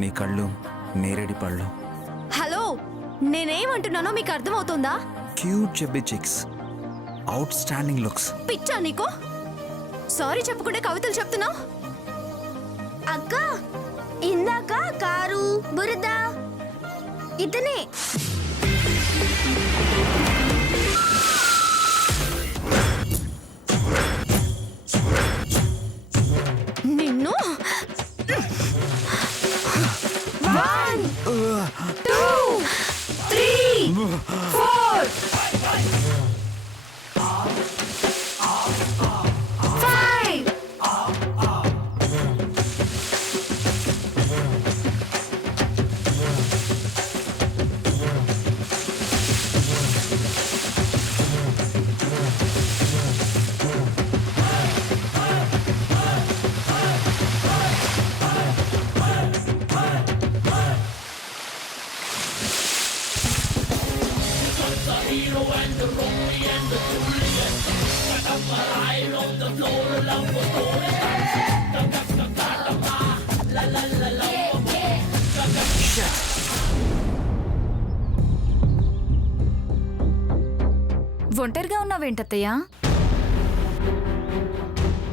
నీ కళ్ళు నేరేడి పళ్ళు. హలో, నేనేమంటున్నానో మీకు అర్థమవుతుందా? Cute చెబ్బీ chicks, out standing looks. పిచ్చా నీకు? సారీ చెప్పుకుంటే కవితలు చెప్తున్నావు. అక్క, ఇందాక కారు బురద ఇతనే. నిన్ను 1 2 3 4 5 ఒంటరిగా ఉన్నావేంటత్తయ్య?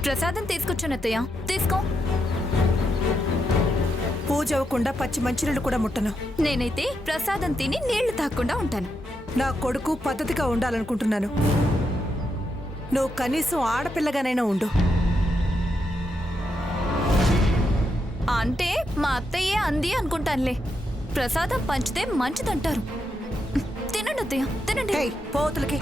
ప్రసాదం తీసుకొచ్చానత్తయ్య, తీసుకో. పూజ అవ్వకుండా పచ్చి మంచినీళ్ళు కూడా ముట్టను. నేనైతే ప్రసాదం తిని నీళ్లు తాగకుండా ఉంటాను. నా కొడుకు పద్ధతిగా ఉండాలనుకుంటున్నాను. నువ్వు కనీసం ఆడపిల్లగానైనా ఉండు. అంటే మా అత్తయ్యే అంది అనుకుంటానులే. ప్రసాదం పంచితే మంచిదంటారు. తినండి అత్తయ్య, తినండి. హే, పోతులకి.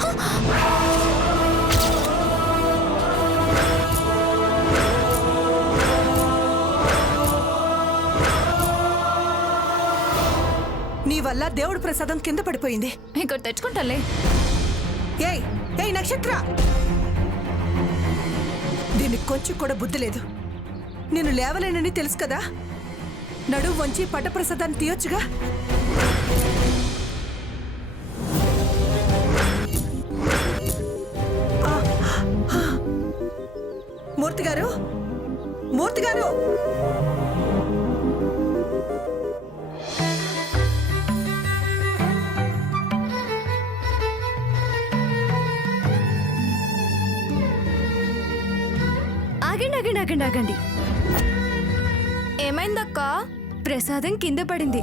నీ వల్ల దేవుడి ప్రసాదం కింద పడిపోయింది. ఇక్కడ తెచ్చుకుంటాలే. ఏయ్ ఏయ్ నక్షత్ర, దీనికి కొంచెం కూడా బుద్ధి లేదు. నేను లేవలేనని తెలుసు కదా. నడువు వంచి పట్టప్రసాదాన్ని తీయొచ్చుగా. మూర్తి గారు, మూర్తి గారు, ఆగండి ఆగండి ఆగండి ఆగండి. ఏమైందక్క? ప్రసాదం కింద పడింది.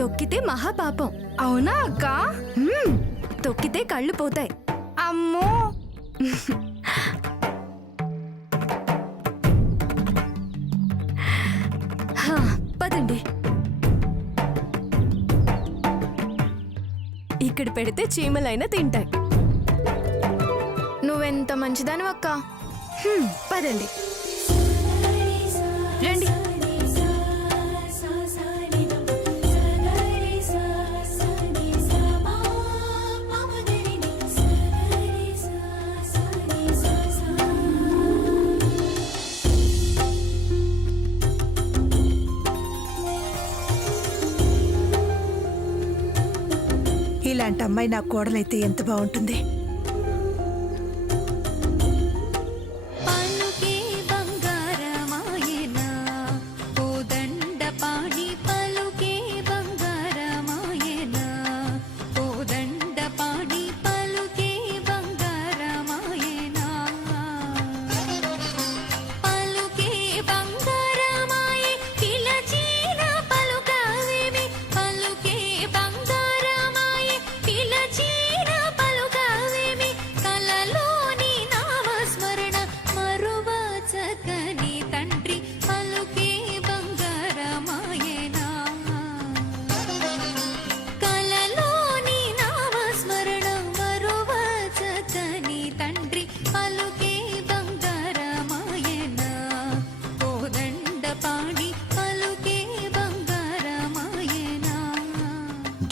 తొక్కితే మహాపాపం. అవునా అక్క? తొక్కితే కళ్ళు పోతాయి. అమ్మో. పదండి. ఇక్కడ పెడితే చీమలైనా తింటాయి. నువ్వెంత మంచిదాని అక్క. పదండి, రండి. ఇలాంటి అమ్మాయి నా కోడలైతే ఎంత బాగుంటుంది.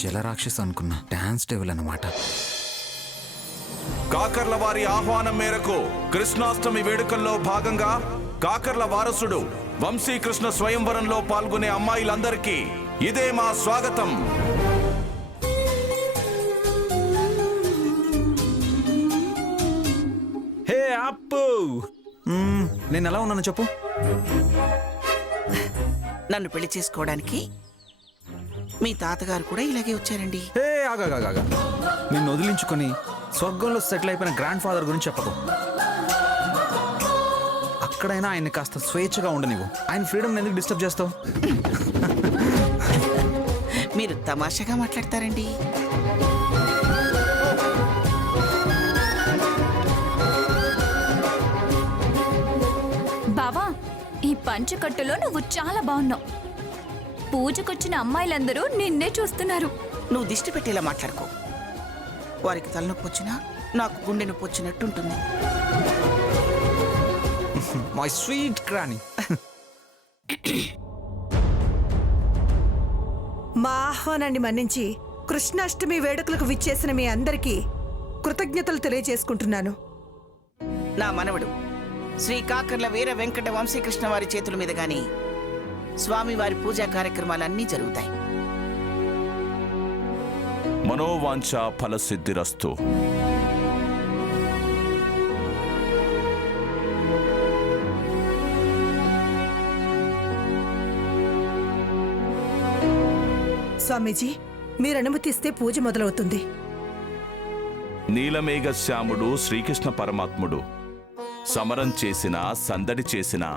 జలరాక్షస్ అనుకున్నా, డాన్స్ డెవిల్ అన్నమాట. కాకర్ల వారి ఆహ్వానం మేరకు కృష్ణాష్టమి వేడుకల్లో భాగంగా కాకర్ల వారసుడు వంశీకృష్ణ స్వయంవరంలో పాల్గొనే అమ్మాయిలందరికీ ఇదే మా స్వాగతం. హే అప్పు, నేను ఎలా ఉన్నాను చెప్పు. నన్ను పెళ్లి చేసుకోవడానికి మీ తాతగారు కూడా ఇలాగే వచ్చారండి. హే ఆగా నిన్ను వదిలించుకొని స్వర్గంలో సెటిల్ అయిపోయిన గ్రాండ్ ఫాదర్ గురించి చెప్పకు. అక్కడైనా ఆయన కాస్త స్వేచ్ఛగా ఉండనివ్వు. ఆయన ఫ్రీడమ్ ఎందుకు డిస్టర్బ్ చేస్తావు? మీరు తమాషాగా మాట్లాడతారండి. బావా, ఈ పంచకట్టులో నువ్వు చాలా బాగున్నావు. పూజకొచ్చిన అమ్మాయిలందరూ నిన్నే చూస్తున్నారు. నువ్వు దిష్టి పెట్టేలా మాట్లాడుకో. వారికి తలనొప్పి వచ్చినా నాకు గుండె నొప్పి వచ్చినట్టు ఉంటుంది. మై స్వీట్ క్రాని. మా ఆహ్వానాన్ని మన్నించి కృష్ణాష్టమి వేడుకలకు విచ్చేసిన మీ అందరికీ కృతజ్ఞతలు తెలియజేసుకుంటున్నాను. నా మనవడు శ్రీ కాకర్ల వీర వెంకట వంశీకృష్ణ వారి చేతుల మీద గాని స్వామివారి పూజా కార్యక్రమాలన్నీ జరుగుతాయి. మనోవాంఛ ఫలసిద్ధిరస్తు. స్వామీజీ, మీరు అనుమతిస్తే పూజ మొదలవుతుంది. నీలమేఘ శ్యాముడు శ్రీకృష్ణ పరమాత్ముడు సమరం చేసినా సందడి చేసినా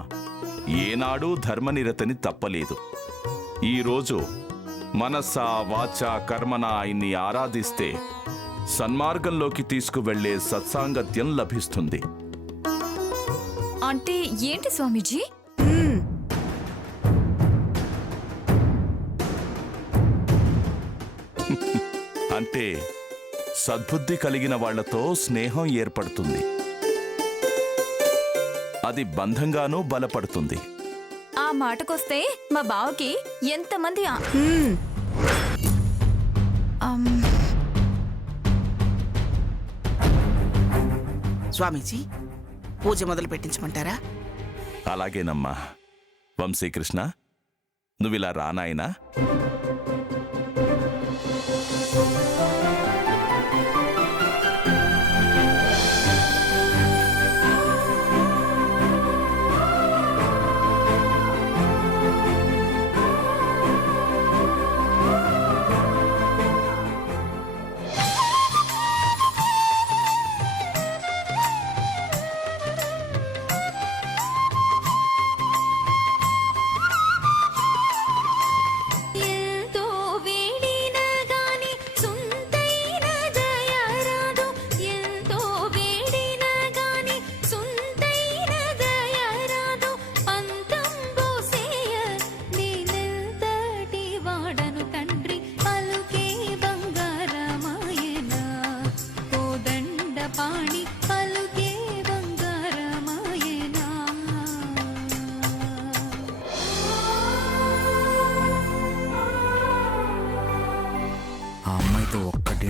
ఏనాడూ ధర్మనిరతని తప్పలేదు. ఈరోజు మనసా వాచా కర్మన ఆయన్ని ఆరాధిస్తే సన్మార్గంలోకి తీసుకువెళ్లే సత్సాంగత్యం లభిస్తుంది. అంటే ఏంటి స్వామీజీ? అంటే సద్బుద్ధి కలిగిన వాళ్లతో స్నేహం ఏర్పడుతుంది. అది బంధంగానూ బలపడుతుంది. ఆ మాటకొస్తే మా బావకి ఎంతమంది స్వామీజీ, పూజ మొదలు పెట్టించమంటారా? అలాగేనమ్మా. వంశీకృష్ణ, నువ్విలా రానాయనా.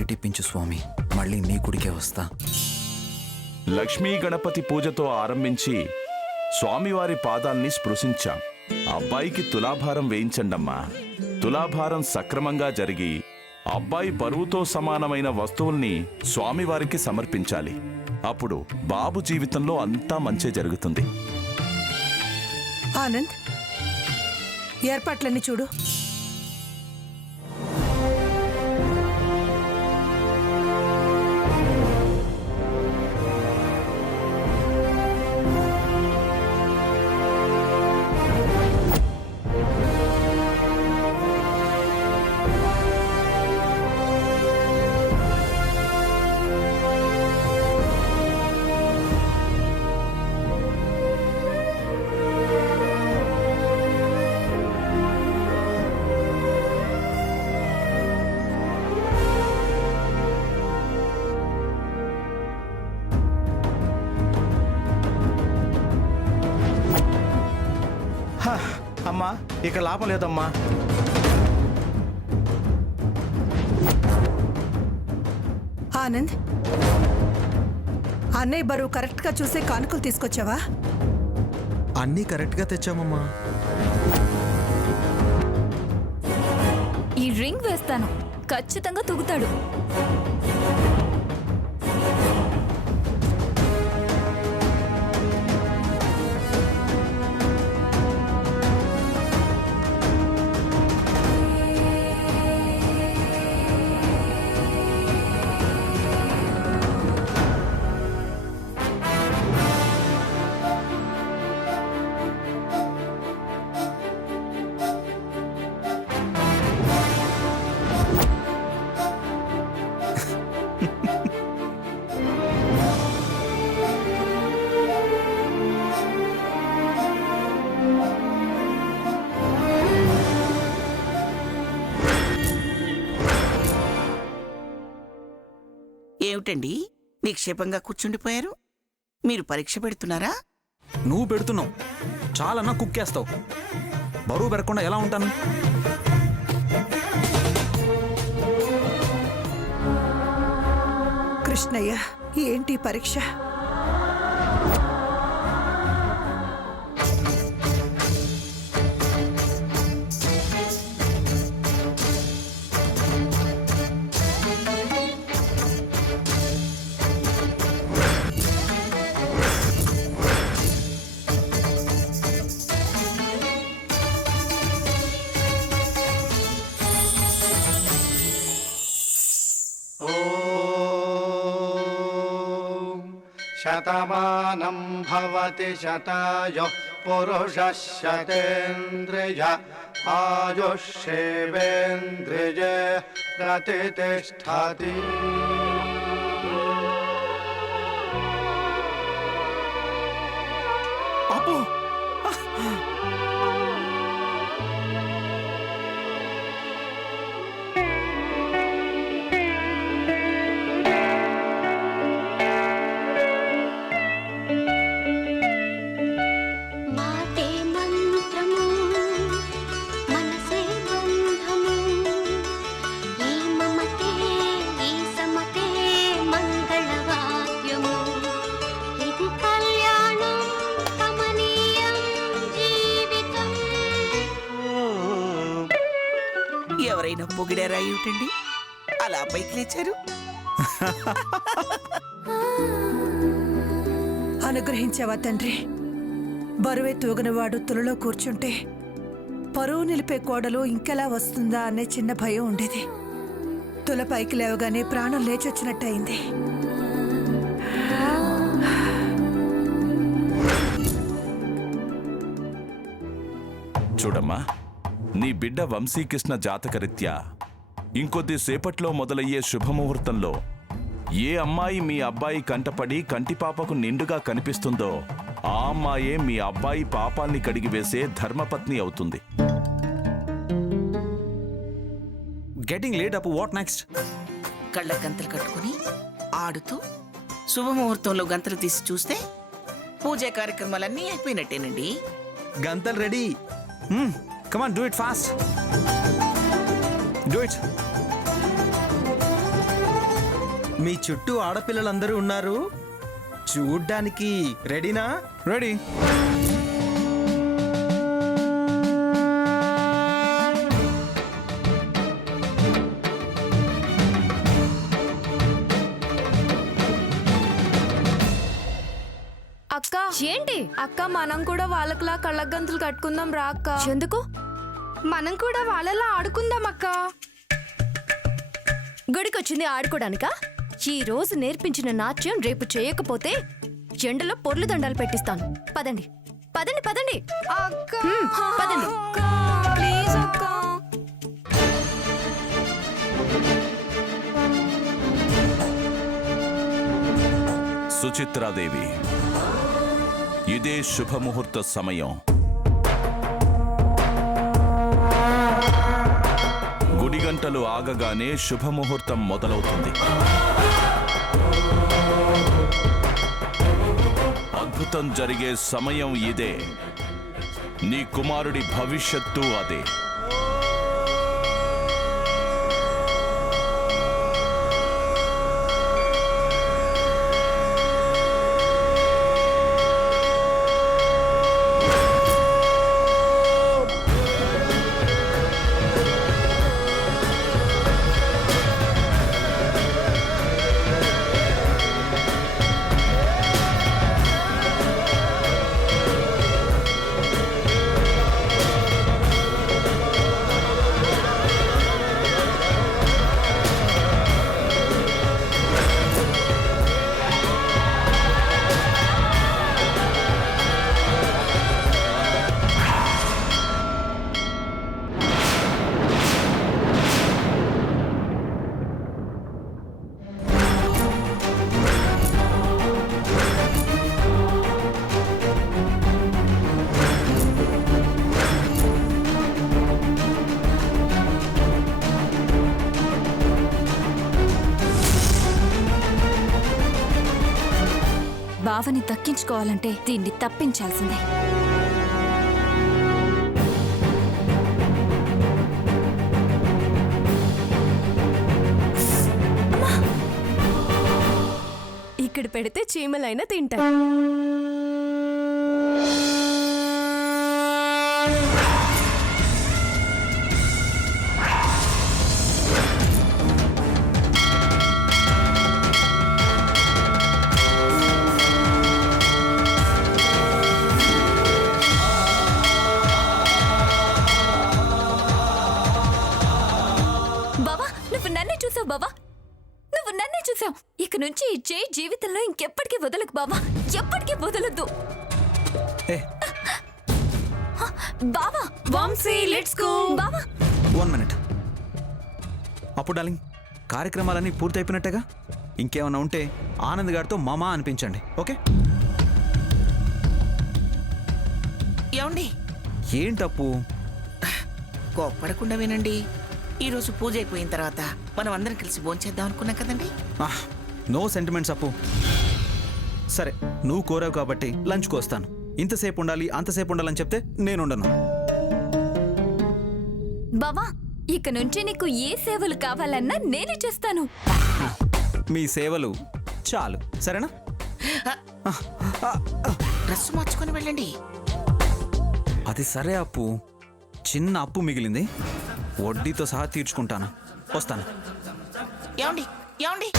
టిప్పించు స్వామి, మళ్ళీ మీ గుడికే వస్తా. లక్ష్మీ గణపతి పూజతో ఆరంభించి స్వామివారి పాదాల్ని స్పృశించాం. అబ్బాయికి తులాభారం వేయించండమ్మా. తులాభారం సక్రమంగా జరిగి అబ్బాయి బరువుతో సమానమైన వస్తువుల్ని స్వామివారికి సమర్పించాలి. అప్పుడు బాబు జీవితంలో అంతా మంచే జరుగుతుంది. ఆనంద్, ఏర్పాట్లన్నీ చూడు. అమ్మా, ఇక లాభం లేదమ్మా. ఆనంద్, అన్నయ్య బరువు కరెక్ట్గా చూసే కానుకలు తీసుకొచ్చావా? అన్నీ కరెక్ట్గా తెచ్చామమ్మా. ఈ రింగ్ వేస్తాను, ఖచ్చితంగా తూగుతాడు. ఏమిటండి నిక్షేపంగా కూర్చుండిపోయారు? మీరు పరీక్ష పెడుతున్నారా? నువ్వు పెడుతున్నావు, చాలన్నా కుక్కేస్తావు. బరువు పెరగకుండా ఎలా ఉంటాను? కృష్ణయ్య, ఏంటి పరీక్ష? శతమానం భవతి శతాయుః పురుషः శతేంద్రియ ఆయుష్యేవేంద్రియే ప్రతిష్ఠతి. అబ్బో! మాటే మంత్రము మనసే బంధము ఈ మమతే ఈ సమతే మంగళవాద్యము ఇది కళ్యాణం కమనీయం జీవితం. ఎవరైనా పొగిడారా ఏమిటండి అలా పైకి లేచారు? అనుగ్రహించావా తండ్రి? బరువే తూగనివాడు తులలో కూర్చుంటే పరువు నిలిపే కోడలు ఇంకెలా వస్తుందా అనే చిన్న భయం ఉండేది. తుల పైకి లేవగానే ప్రాణం లేచొచ్చినట్టయింది. చూడమ్మా, నీ బిడ్డ వంశీకృష్ణ జాతకరీత్యా ఇంకొద్ది సేపట్లో మొదలయ్యే శుభముహూర్తంలో ఏ అమ్మాయి మీ అబ్బాయి కంటపడి కంటిపాపకు నిండుగా కనిపిస్తుందో ఆ అమ్మాయే మీ అబ్బాయి పాపాల్ని కడిగివేసే ధర్మపత్ని అవుతుంది. Getting late up. What next? కళ్ళ గంతలు కట్టుకుని ఆడుతూ శుభముహూర్తంలో గంతలు తీసి చూస్తే పూజా కార్యక్రమాలన్నీ అయిపోయినట్టేనండి. గంతలు ready. Come on, do it fast. Do it. మీ చుట్టూ ఆడపిల్లలందరూ ఉన్నారు, చూడ్డానికి రెడీనా? రెడీ. అక్క ఏంటి? అక్క మనం కూడా వాళ్ళకిలా కళ్ళగంతులు కట్టుకుందాం రా అక్క. ఎందుకు? మనం కూడా వాళ్ళలా ఆడుకుందాం అక్క. గుడికొచ్చింది ఆడుకోడానికా? ఈ రోజు నేర్పించిన నాట్యం రేపు చేయకపోతే ఎండలో పొర్లు దండాలు పెట్టిస్తాను. పదండి పదండి పదండి. అక్క పదండి. అక్క, ప్లీజ్ అక్క. సుచిత్రాదేవి, ఇదే శుభముహూర్త సమయం. గుడిగంటలు ఆగగానే శుభముహూర్తం మొదలవుతుంది. అద్భుతం జరిగే సమయం ఇదే. నీ కుమారుడి భవిష్యత్తు అదే. బావని దక్కించుకోవాలంటే దీన్ని తప్పించాల్సిందే. ఇక్కడ పెడితే చీమలైనా తింటాయి. బావా, నువ్వు నన్నే చూసావు బావా, నువ్వు నన్నే చూసావు. ఇక నుంచి ఈ చేయి జీవితంలో ఇంకెప్పటికీ వదలకు బావా, ఎప్పటికీ వదలొద్దు ఏ బావా. వంశీ, లెట్స్ గో బావా. 1 మినిట్. అప్పుడు డార్లింగ్, కార్యక్రమాలన్నీ పూర్తయిపోయినట్టేగా. ఇంకేమైనా ఉంటే ఆనంద్ గారితో మామా అనిపించండి, ఓకే? ఏమండి, ఏంటప్పు? కోప్పడకుండా వినండి. ఈరోజు పూజ అయిపోయిన తర్వాత మనం అందరం కలిసి భోంచేద్దాం అనుకున్నాం కదండి. నో సెంటిమెంట్స్ అప్పు. సరే, నువ్వు కోరావు కాబట్టి లంచ్కి వస్తాను. ఇంతసేపు ఉండాలి అంతసేపు ఉండాలని చెప్తే నేను ఉండను. బావా, ఇక నుంచి నీకు ఏ సేవలు కావాలన్నా నేనే చేస్తాను. మీ సేవలు చాలు, సరేనా? డ్రెస్ మార్చుకొని వెళ్ళండి. అది సరే అప్పు, చిన్న అప్పు మిగిలింది, వడ్డీతో సహా తీర్చుకుంటాను. వస్తాను. ఏమండి, ఏమండి,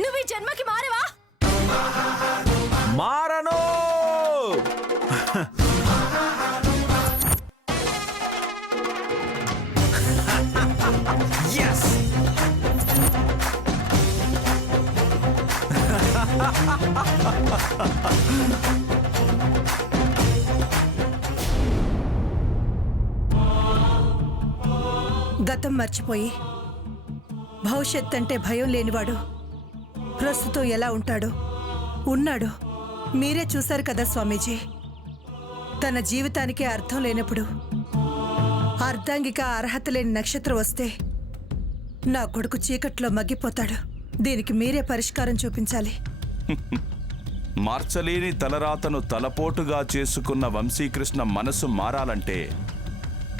నువ్వు ఈ జన్మకి మారేవా? మారను. yes. గతం మర్చిపోయి భవిష్యత్ అంటే భయం లేనివాడు ప్రస్తుతం ఎలా ఉంటాడో ఉన్నాడు. మీరే చూశారు కదా స్వామీజీ. తన జీవితానికి అర్థం లేనప్పుడు అర్ధాంగిక అర్హత లేని నక్షత్రం వస్తే నా కొడుకు చీకట్లో మగ్గిపోతాడు. దీనికి మీరే పరిష్కారం చూపించాలి. మార్చలేని తలరాతను తలపోటుగా చేసుకున్న వంశీకృష్ణ మనసు మారాలంటే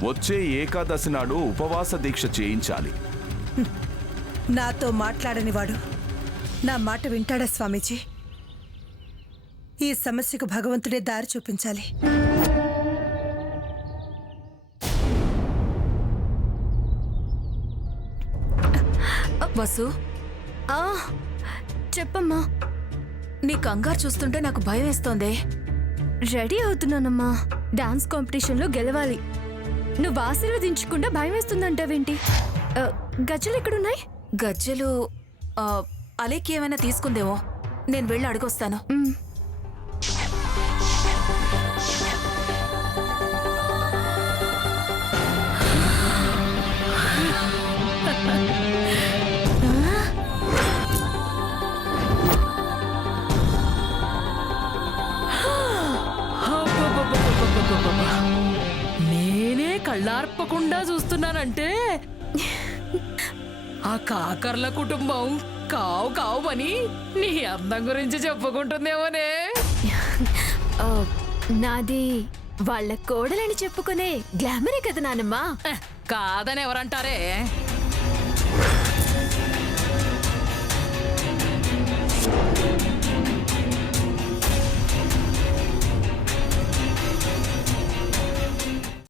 వచ్చే ఏకాదశి నాడు ఉపవాస దీక్ష చేయించాలి. నాతో మాట్లాడని వాడు నా మాట వింటాడా స్వామీజీ? ఈ సమస్యకు భగవంతుడే దారి చూపించాలి. వసు, చెప్పమ్మా. నీ కంగారు చూస్తుంటే నాకు భయం వేస్తోంది. రెడీ అవుతున్నానమ్మా. డాన్స్ కాంపిటీషన్లో గెలవాలి. నువ్వు ఆశీర్వదించకుండా భయం వేస్తుందంటావేంటి? గజ్జలు ఎక్కడున్నాయి? గజ్జెలు అలేకి ఏమైనా తీసుకుందేమో. నేను వెళ్ళి అడుగొస్తాను. నేనే కళ్ళార్పకుండా చూస్తున్నానంటే ఆ కాకర్ల కుటుంబం కావు కావుమని నీ అందం గురించి చెప్పుకుంటుందేమోనే. నాది వాళ్ళ కోడలని చెప్పుకునే గ్లామరే కదా నానమ్మా. కాదని ఎవరంటారే?